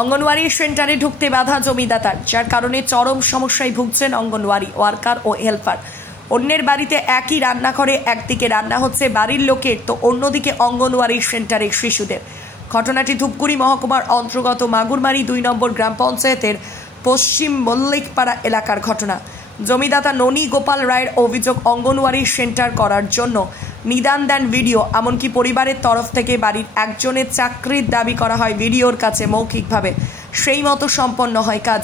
অঙ্গনওয়াড়ি সেন্টারে ঢুকতে বাধা জমিদাতার, যার কারণে চরম সমস্যায় ভুগছেন অঙ্গনওয়াড়ি ওয়ার্কার ও হেল্পার। অন্যের বাড়িতে একই রান্নাঘরে একদিকে রান্না হচ্ছে বাড়ির লোকের, তো অন্যদিকে অঙ্গনওয়াড়ি সেন্টারে শিশুদের। ঘটনাটি ধূপগুড়ি মহকুমার অন্তর্গত মাগুরমারি 2 নম্বর গ্রাম পঞ্চায়েতের পশ্চিম মল্লিকপাড়া এলাকার ঘটনা। জমিদাতা ননী গোপাল রায়ের অভিযোগ, অঙ্গনওয়াড়ি সেন্টার করার জন্য নিদান দেন ভিডিও, এমনকি পরিবারের তরফ থেকে বাড়ির একজনের চাকরির দাবি করা হয় ভিডিওর কাছে মৌখিকভাবে, সেই মতো সম্পন্ন হয় কাজ।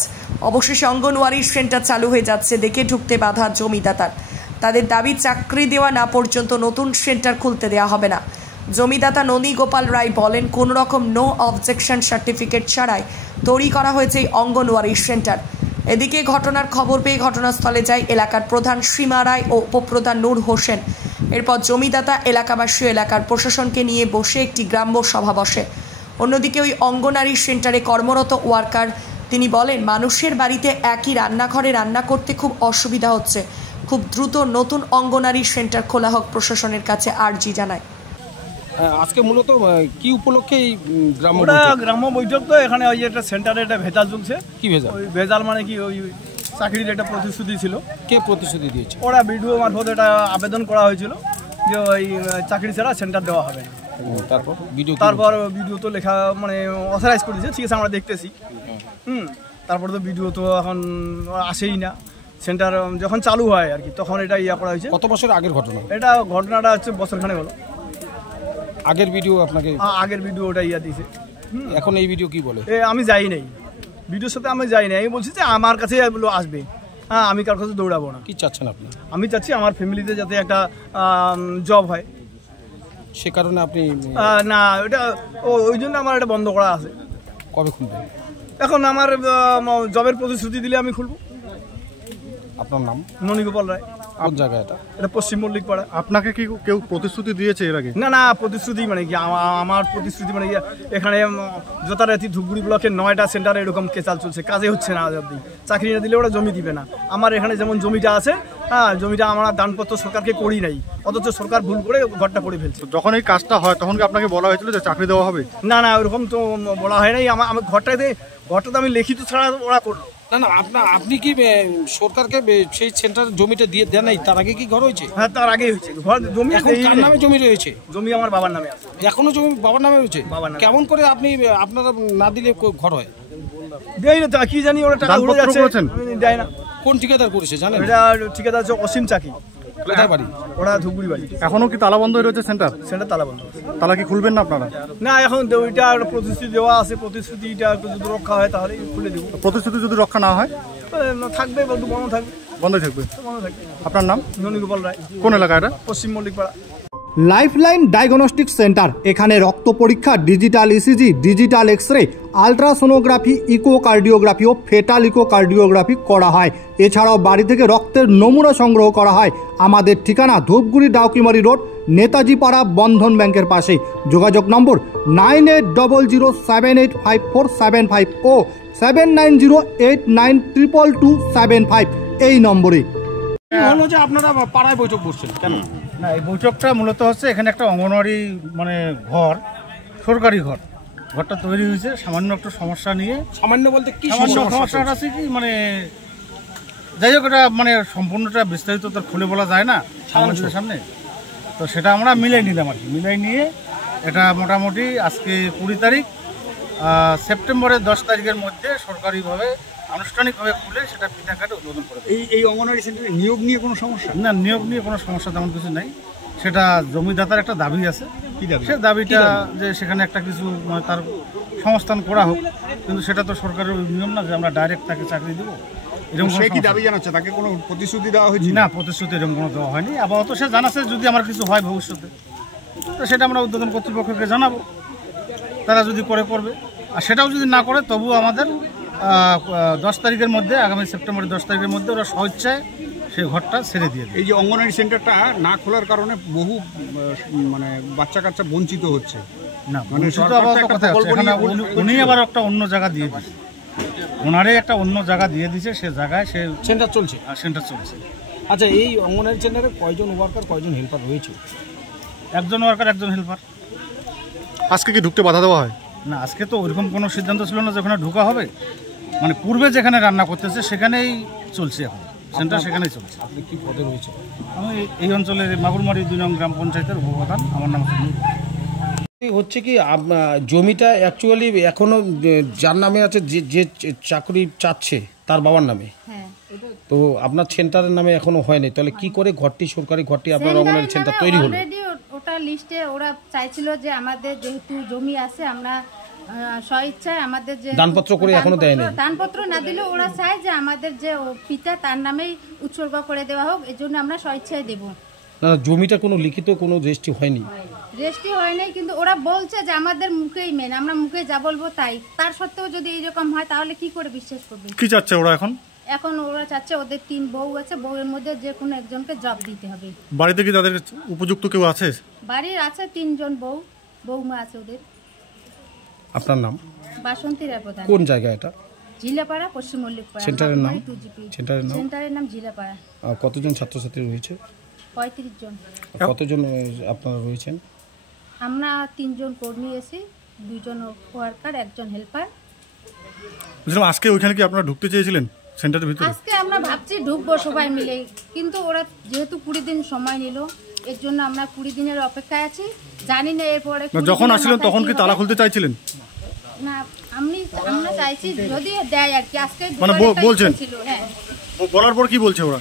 অবশেষে অঙ্গনওয়াড়ি সেন্টার চালু হয়ে যাচ্ছে দেখে ঢুকতে বাধা জমিদাতার। তাদের দাবি চাকরি দেওয়া না পর্যন্ত নতুন সেন্টার খুলতে দেওয়া হবে না। জমিদাতা ননী গোপাল রায় বলেন, কোন রকম নো অবজেকশন সার্টিফিকেট ছাড়াই তৈরি করা হয়েছে এই অঙ্গনওয়াড়ি সেন্টার। এদিকে ঘটনার খবর পেয়ে ঘটনাস্থলে যায় এলাকার প্রধান সীমা রায় ও উপপ্রধান নূর হোসেন। এরপর জমিদাতা, এলাকাবাসী, এলাকার প্রশাসনকে নিয়ে বসে একটি গ্রাম্য সভা বসে। অন্যদিকে ওই অঙ্গনওয়াড়ি সেন্টারে কর্মরত ওয়ার্কার তিনি বলেন, মানুষের বাড়িতে একই রান্নাঘরে রান্না করতে খুব অসুবিধা হচ্ছে, খুব দ্রুত নতুন অঙ্গনওয়াড়ি সেন্টার খোলা হোক, প্রশাসনের কাছে আর্জি জানায়। আজকে মূলত কি উপলক্ষে এই গ্রাম্য বৈঠক? তো এখানে ওই একটা সেন্টারে একটা ভেজাল চলছে। কি ভেজাল? ওই ভেজাল মানে কি, ওই চাকরির একটা প্রতিশ্রুতি ছিল। কে প্রতিশ্রুতি দিয়েছে? ওরা ভিডিও মারফত এটা আবেদন করা হয়েছিল যে ওই চাকরি ছাড়া সেন্টার দেওয়া হবে। তারপর ভিডিও তো লেখা মানে অথরাইজ করে দিয়েছে, ঠিক আছে, আমরা দেখতেছি। তারপরে তো ভিডিও তো এখন আসেই না। সেন্টার যখন চালু হয় আর কি, তখন এটা করা হয়েছে। কত বছর আগের ঘটনা? ঘটনাটা হচ্ছে বছরখানেক হলো। আগের ভিডিও আপনাকে? আগের ভিডিও ওটা দিয়েছে। এখন এই ভিডিও কি বলে? আমি যাই নাই ভিডিওর সাথে, আমি যাই নাই। আমি বলছি যে আমার কাছে এগুলো আসবে, আমি কার কাছে দৌড়াবো না। কি চাচ্ছেন আপনি? আমি চাচ্ছি আমার ফ্যামিলিতে যাতে একটা জব হয়, সে কারণে আপনি? না, ওটা ওই জন্য আমার এটা বন্ধ করা আছে। কবে খুলবেন? এখন আমার জবের প্রতিশ্রুতি দিলে আমি খুলবো। আপনার নাম? ননী গোপাল রায়। কোন জায়গা এটা? এটা পশ্চিম মল্লিকপাড়া। আপনাকে কি কেউ প্রতিশ্রুতি দিয়েছে এর আগে? না, প্রতিশ্রুতি মানে কি, আমার প্রতিশ্রুতি মানে কি, এখানে যথারীতি ধূপগুড়ি ব্লকের 9টা সেন্টারে এরকম কেচাল চলছে, কাজে হচ্ছে না। অবধি চাকরি না দিলে ওরা জমি দিবে না। আমার এখানে যেমন জমিটা আছে, জমিটা আমরা দানপত্র সরকারকে করি নাই, অথচ সরকার ভুল করে ঘরটা করে ফেলছে। যখন এই কাজটা হয় তখন কি আপনাকে বলা হয়েছিল যে চাকরি দেওয়া হবে? না, ওরকম তো বলা হয় নাই। আমার ঘরটাতে আমি লিখিত ছাড়া ওরা করলো না। আপনি কি সরকারকে সেই সেন্টার জমিটা দিয়ে দেন নাই? তার আগে কি ঘর হয়েছে? হ্যাঁ, তার আগেই হয়েছে। জমি কার নামে জমি রয়েছে? জমি আমার বাবার নামে আছে। এখনো জমি বাবার নামে রয়েছে? কেমন করে আপনি আপনারা না দিলে ঘর হয়? দেয় না, কি জানি, ওরা টাকা উড়ে যাচ্ছে, দেয় না। কোন ঠিকাদার করেছে জানেন? এটা ঠিকাদার হচ্ছে অসীম চাকি। কোথায় বাড়ি? ওরা ধূপগুড়ি বাড়ি। এখনো কি তালা বন্ধ হয়ে রয়েছে সেন্টার? তালা বন্ধ। তালা কি খুলবেন না আপনারা? না, এখন ওইটা প্রতিশ্রুতি দেওয়া আছে, প্রতিশ্রুতিটা যদি রক্ষা হয় তাহলে খুলে দেবো। প্রতিশ্রুতি যদি রক্ষা না হয় থাকবে, বন্ধ থাকবে। বন্ধ থাকবে। আপনার নাম? ননী গোপাল রায়। কোন এলাকা এটা? পশ্চিম মল্লিকপাড়া। Lifeline diagnostic centre. এখানে রক্ত পরীক্ষা, digital ECG, digital X ray, ultrasonography, echocardiography ও ফেটাল ইকোকার্ডিওগ্রাফি করা হয়। এছাড়াও বাড়ি থেকে রক্তের নমুনা সংগ্রহ করা হয়। আমাদের ঠিকানা ধূপগুড়ি ডাউকিমারি রোড, নেতাজি পাড়া, বন্ধন ব্যাংকের পাশে। যোগাযোগ নম্বর 9800785475 ও 7908922275 এই নম্বরে। হলো যে আপনারা পাড়ায় বৈঠক বসছেন কেন? না, এই বৈঠকটা মূলত হচ্ছে এখানে একটা অঙ্গনওয়াড়ি মানে ঘর, সরকারি ঘরটা তৈরি হয়েছে সামান্য একটা সমস্যা নিয়ে। সামান্য বলতে কি সমস্যাটা আছে কি, মানে যাই হোক, এটা মানে সম্পূর্ণটা বিস্তারিত তো খুলে বলা যায় না সামাজিকের সামনে, তো সেটা আমরা মিলাই নিলাম আর কি। মিলাই নিয়ে এটা মোটামুটি আজকে 20 তারিখ, সেপ্টেম্বরের 10 তারিখের মধ্যে সরকারিভাবে আনুষ্ঠানিকভাবে খুলে সেটা পিঠা কাটে উদ্বোধন করে। এই অঙ্গনওয়াড়ি সেন্টারে নিয়োগ নিয়ে কোনো সমস্যা? না, নিয়োগ নিয়ে কোনো সমস্যা তেমন কিছু নাই। সেটা জমিদাতার একটা দাবি আছে। কি দাবি? সে দাবিটা যে সেখানে একটা কিছু মানে তার সংস্থান করা হোক, কিন্তু সেটা তো সরকারের নিয়ম না যে আমরা ডাইরেক্ট তাকে চাকরি দেবো। এরকম সে কি দাবি জানাচ্ছে? তাকে কোনো প্রতিশ্রুতি দেওয়া হয়েছে? না, প্রতিশ্রুতি এরকম কোনো দেওয়া হয়নি। আপাতত সে জানাচ্ছে যদি আমার কিছু হয় ভবিষ্যতে, তো সেটা আমরা উদ্বোধন কর্তৃপক্ষকে জানাবো, তারা যদি করবে। আর সেটাও যদি না করে তবুও আমাদের 10 তারিখের মধ্যে, আগামী সেপ্টেম্বরের 10 তারিখের মধ্যে ওরা স্বেচ্ছায় সেই ঘরটা ছেড়ে দিয়ে দেবে। এই যে অঙ্গনওয়াড়ি সেন্টারটা না খোলার কারণে বহু মানে বাচ্চা কাচ্চা বঞ্চিত হচ্ছে। না, মানে উনি আবার একটা অন্য জায়গা দিয়ে দিচ্ছে, ওনারে একটা অন্য জায়গা দিয়ে দিচ্ছে, সে জায়গায় সে সেন্টার চলছে। সেন্টার চলছে। আচ্ছা, এই অঙ্গনওয়াড়ি সেন্টারে কয়জন ওয়ার্কার, কয়জন হেল্পার রয়েছে? একজন ওয়ার্কার, একজন হেল্পার। আজকে কি ঢুকতে বাধা দেওয়া হয়? না, আজকে তো ওইরকম কোনো সিদ্ধান্ত ছিল না যে ওখানে ঢোকা হবে। মানে পূর্বে যেখানে রান্না করতেছে সেখানেই চলছে, এখন সেন্টার সেখানেই চলছে। আপনি কি পদে রয়েছে? আমি এই অঞ্চলের মাগুরমারি 2 নং গ্রাম পঞ্চায়েতের উপপ্রধান। আমার নাম হচ্ছে কি জমিটা অ্যাকচুয়ালি এখনো যার নামে আছে, যে চাকরি চাচ্ছে তার বাবার নামে। তো আপনার সেন্টারের নামে এখনো হয়নি, তাহলে কি করে ঘরটি, সরকারি ঘরটি আপনার অঙ্গনওয়াড়ি সেন্টার তৈরি হলো? অলরেডি ওটা লিস্টে ওরা চাইছিল যে আমাদের যেহেতু জমি আছে আমরা স্বইচ্ছায় আমাদের যে দানপত্র করে এখনো দেয়নি। দানপত্র না দিলেও ওরা চায় যে আমাদের যে পিতা তার নামেই উৎসর্গ করে দেওয়া হোক, এর জন্য আমরা স্বইচ্ছায় দেবো। না, জমিটা কোনো লিখিত কোনো রেজিস্ট্রি হয়নি। রেজিস্ট্রি হয় নাই, কিন্তু ওরা বলছে যে আমাদের মুখেই মেন, আমরা মুখে যা বলবো তাই। তার সত্ত্বেও যদি এইরকম হয় তাহলে কি করে বিশ্বাস করবে? কি চাচ্ছে ওরা এখন? এখন ওরা চাচ্ছে ওদের 3 বউ আছে, বউয়ের মধ্যে যে কোনো একজনকে জব দিতে হবে। বাড়িতে কি তাদের উপযুক্ত কেউ আছে? বাড়ির আছে 3 জন বৌমা আছে ওদের। আপনার নাম? বাসন্তী রায় প্রধান। কোন জায়গা এটা? ঝিলাপাড়া, পশ্চিম মল্লিকপাড়া। সেন্টারের নাম? সেন্টারের নাম ঝিলাপাড়া। কতজন ছাত্রছাত্রী রয়েছে? 35 জন। কতজন আপনারা রয়েছেন? আমরা 3 জন কর্মী আছি, 2 জন ওয়ার্কার, 1 জন হেল্পার। আজকে ওইখানে কি আপনারা ঢুকতে চেয়েছিলেন সেন্টারের ভিতরে? আজকে আমরা ভাবছি ঢুকবো সবাই মিলে, কিন্তু ওরা যেহেতু 20 দিন সময় নিল, এর জন্য আমরা 20 দিনের অপেক্ষায় আছি। জানি না এরপরে যখন আসলেন তখন কি তালা খুলতে চাইছিলেন? না, আমরা চাইছি যদি দেয় আর কি। আজকে মানে বলছেন? হ্যাঁ। বলার পর কি বলছে ওরা?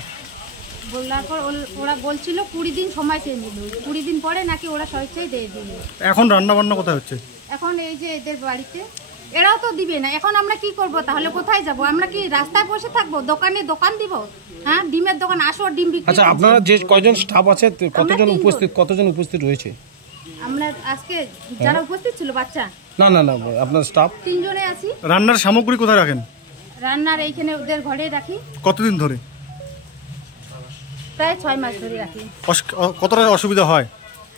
বলার পর ওরা বলছিল 20 দিন সময় চেয়ে নিল, 20 দিন পরে নাকি ওরা স্বেচ্ছায় দিয়ে দিবে। এখন রান্না বান্না কোথায় হচ্ছে? এখন এই যে এদের বাড়িতে, এরাও তো দিবে না। এখন আমরা কি করব তাহলে? কোথায় যাব? আমরা কি রাস্তায় বসে থাকবো? দোকান দিব? হ্যাঁ, ডিমের দোকান, আসো ডিম বিক্রি। আচ্ছা, আপনারা যে কয়জন স্টাফ আছে, কতজন উপস্থিত রয়েছে? আমরা আজকে যারা উপস্থিত ছিল বাচ্চা, না আপনার স্টাফ 3 জনে আছি। রান্নার সামগ্রী কোথায় রাখেন? রান্নার এইখানে ওদের ঘরে রাখি। কতদিন ধরে? প্রায় 6 মাস ধরে রাখি। কতটা অসুবিধা হয়?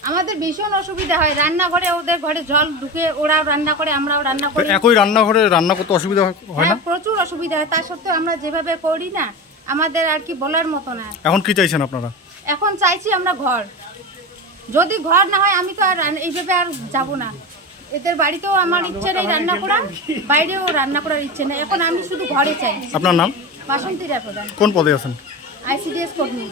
আমাদের ভীষণ অসুবিধা হয়। রান্নাঘরে ওদের ঘরে জল ঢুকে, ওরাও রান্না করে, আমরাও রান্না করি। একই রান্নাঘরে রান্না করতে অসুবিধা হয় না? প্রচুর অসুবিধা হয়। তার সত্ত্বেও আমরা যেভাবে করি না, আমাদের আর কি বলার মতো না। এখন কি চাইছেন আপনারা? এখন চাইছি আমরা ঘর। যদি ঘর না হয় আমি তো আর এইভাবে আর যাব না। এদের বাড়িতেও আমার ইচ্ছে নেই রান্না করার, বাইরেও রান্না করার ইচ্ছে নেই। এখন আমি শুধু ঘরে চাই। আপনার নাম? বাসন্তী রায় প্রধান। কোন পদে আছেন? ICDS কর্মী।